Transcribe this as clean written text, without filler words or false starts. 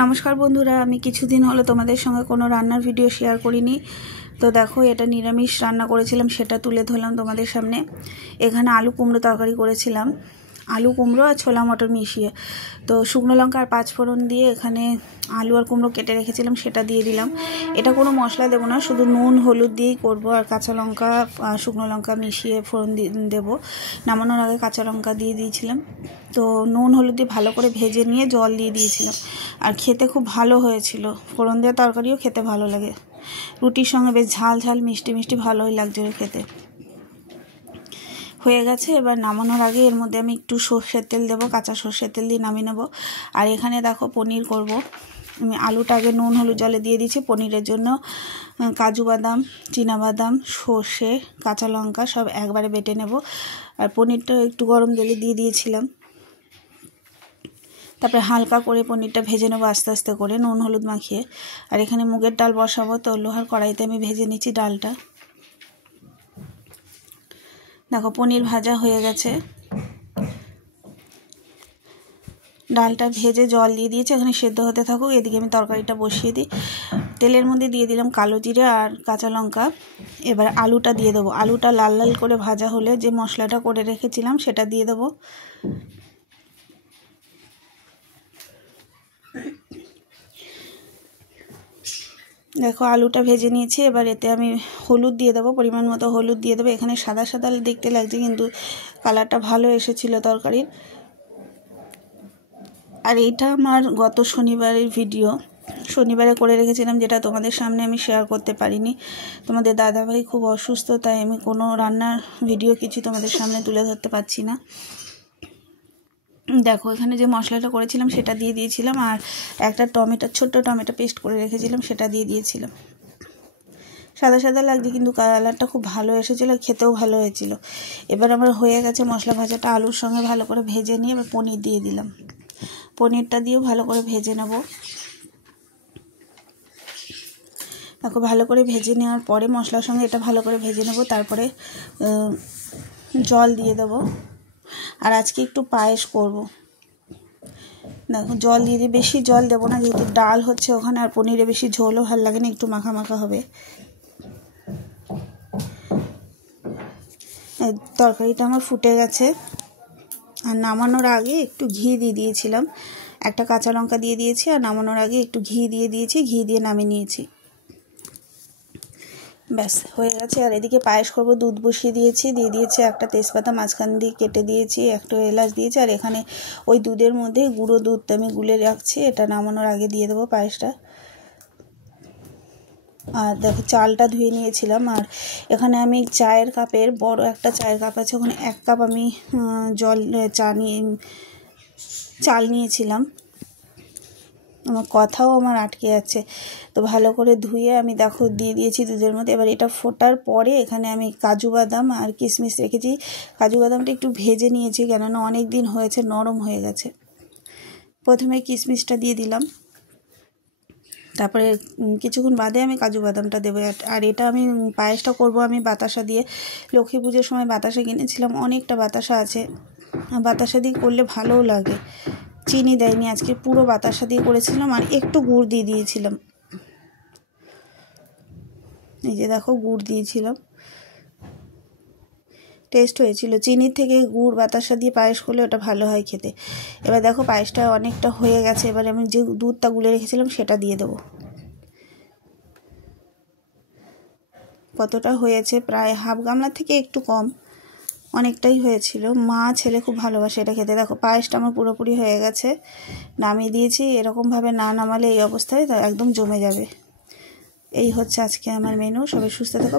নমস্কার বন্ধুরা, আমি কিছুদিন হলো তোমাদের সঙ্গে কোনো রান্নার ভিডিও শেয়ার করিনি। তো দেখো, এটা নিরামিষ রান্না করেছিলাম, সেটা তুলে ধরলাম তোমাদের সামনে। এখানে আলু কুমড়ো তরকারি করেছিলাম, আলু কুমড়ো আর ছোলা মটর মিশিয়ে। তো শুকনো লঙ্কা আর পাঁচফোড়ন দিয়ে এখানে আলু আর কুমড়ো কেটে রেখেছিলাম, সেটা দিয়ে দিলাম। এটা কোনো মশলা দেবো না, শুধু নুন হলুদ দিয়েই করবো, আর কাঁচা লঙ্কা শুকনো লঙ্কা মিশিয়ে ফোড়ন দেবো। নামানোর আগে কাঁচা লঙ্কা দিয়ে দিয়েছিলাম। তো নুন হলুদ দিয়ে ভালো করে ভেজে নিয়ে জল দিয়ে দিয়েছিলাম, আর খেতে খুব ভালো হয়েছিল। ফোড়ন দেওয়া তরকারিও খেতে ভালো লাগে, রুটির সঙ্গে বেশ ঝাল ঝাল মিষ্টি মিষ্টি ভালোই লাগছিল খেতে। হয়ে গেছে, এবার নামানোর আগে এর মধ্যে আমি একটু সর্ষের তেল দেবো, কাঁচা সর্ষের তেল দিয়ে নামিয়ে নেবো। আর এখানে দেখো পনির করব। আমি আলুটা আগে নুন হলুদ জলে দিয়ে দিয়েছি। পনিরের জন্য কাজু বাদাম, চীনাবাদাম, সর্ষে, কাঁচা লঙ্কা সব একবারে বেটে নেব। আর পনিরটা একটু গরম জলে দিয়ে দিয়েছিলাম। তারপরে হালকা করে পনিরটা ভেজে নেবো আস্তে আস্তে করে নুন হলুদ মাখিয়ে। আর এখানে মুগের ডাল বসাবো, তো লোহার কড়াইতে আমি ভেজে নিচ্ছি ডালটা। দেখো পনির ভাজা হয়ে গেছে, ডালটা ভেজে জল দিয়ে দিয়েছি, এখানে সেদ্ধ হতে থাকুক। এদিকে আমি তরকারিটা বসিয়ে দিই। তেলের মধ্যে দিয়ে দিলাম কালো জিরে আর কাঁচা লঙ্কা। এবার আলুটা দিয়ে দেবো। আলুটা লাল লাল করে ভাজা হলে যে মশলাটা করে রেখেছিলাম সেটা দিয়ে দেবো। দেখো আলুটা ভেজে নিয়েছি, এবার এতে আমি হলুদ দিয়ে দেবো, পরিমাণ মতো হলুদ দিয়ে দেবো। এখানে সাদা সাদা দেখতে লাগছে, কিন্তু কালারটা ভালো এসেছিলো তরকারির। আর এইটা আমার গত শনিবারের ভিডিও, শনিবারে করে রেখেছিলাম, যেটা তোমাদের সামনে আমি শেয়ার করতে পারিনি। তোমাদের দাদাভাই খুব অসুস্থ, তাই আমি কোনো রান্নার ভিডিও কিছু তোমাদের সামনে তুলে ধরতে পারছি না। দেখো এখানে যে মশলাটা করেছিলাম সেটা দিয়ে দিয়েছিলাম, আর একটা ছোট্ট টমেটো পেস্ট করে রেখেছিলাম সেটা দিয়ে দিয়েছিলাম। সাদা সাদা লাগছে, কিন্তু কালারটা খুব ভালো এসেছিলো, খেতেও ভালো হয়েছিল। এবার আমার হয়ে গেছে মশলা ভাজাটা, আলুর সঙ্গে ভালো করে ভেজে নিয়ে এবার পনির দিয়ে দিলাম। পনিরটা দিয়েও ভালো করে ভেজে নেব। দেখো ভালো করে ভেজে নেওয়ার পরে মশলার সঙ্গে এটা ভালো করে ভেজে নেব। তারপরে জল দিয়ে দেবো। আর আজকে একটু পায়েস করব। দেখো জল দিয়ে দিই, বেশি জল দেবো না, যেহেতু ডাল হচ্ছে ওখানে, আর পনিরে বেশি ঝোলও ভালো লাগে না, একটু মাখা মাখা হবে। তরকারিটা আমার ফুটে গেছে। আর নামানোর আগে একটু ঘি দিয়ে দিয়েছিলাম, একটা কাঁচা লঙ্কা দিয়ে দিয়েছি, আর নামানোর আগে একটু ঘি দিয়ে দিয়েছি, ঘি দিয়ে নামিয়ে নিয়েছি। ব্যাস হয়ে গেছে। আর এদিকে পায়েস করব, দুধ বসিয়ে দিয়েছি, দিয়ে দিয়েছি একটা তেজপাতা মাঝখান দিয়ে কেটে দিয়েছি, একটা এলাচ দিয়েছি। আর এখানে ওই দুধের মধ্যে গুঁড়ো দুধটা আমি গুলে রাখছি, এটা নামানোর আগে দিয়ে দেবো পায়েসটা। আর দেখো চালটা ধুয়ে নিয়েছিলাম। আর এখানে আমি চায়ের কাপের বড় একটা চায়ের কাপ আছে, ওখানে 1 কাপ আমি চাল নিয়েছিলাম। আমার কথাও আমার আটকে যাচ্ছে। তো ভালো করে ধুয়ে আমি দেখো দিয়ে দিয়েছি দুধের মধ্যে। এবার এটা ফোটার পরে এখানে আমি কাজু বাদাম আর কিশমিশ রেখেছি। কাজু বাদামটা একটু ভেজে নিয়েছি, কেননা অনেক দিন হয়েছে, নরম হয়ে গেছে। প্রথমে কিশমিশটা দিয়ে দিলাম, তারপরে কিছুক্ষণ বাদে আমি কাজু বাদামটা দেবো। আর এটা আমি পায়েসটা করব আমি বাতাসা দিয়ে। লক্ষ্মী পুজোর সময় বাতাসা কিনেছিলাম, অনেকটা বাতাসা আছে, বাতাসা দিয়ে করলে ভালোও লাগে। চিনি দেয়নি, আজকে পুরো বাতাসা দিয়ে করেছিলাম, আর একটু গুড় দিয়ে দিয়েছিলাম। এই যে দেখো গুড় দিয়েছিলাম, টেস্ট হয়েছিল। চিনির থেকে গুড় বাতাসা দিয়ে পায়েস করলে ওটা ভালো হয় খেতে। এবার দেখো পায়েসটা অনেকটা হয়ে গেছে, এবার আমি যে দুধটা গুলে রেখেছিলাম সেটা দিয়ে দেবো। কতটা হয়েছে, প্রায় হাফ গামলা থেকে একটু কম, অনেকটাই হয়েছিল। মা ছেলে খুব ভালোবাসে এটা খেতে। দেখো পায়েসটা আমার পুরোপুরি হয়ে গেছে, নামিয়ে দিয়েছি। এরকমভাবে না নামালে এই অবস্থায় একদম জমে যাবে। এই হচ্ছে আজকে আমার মেনু। সবাই সুস্থ থাকো।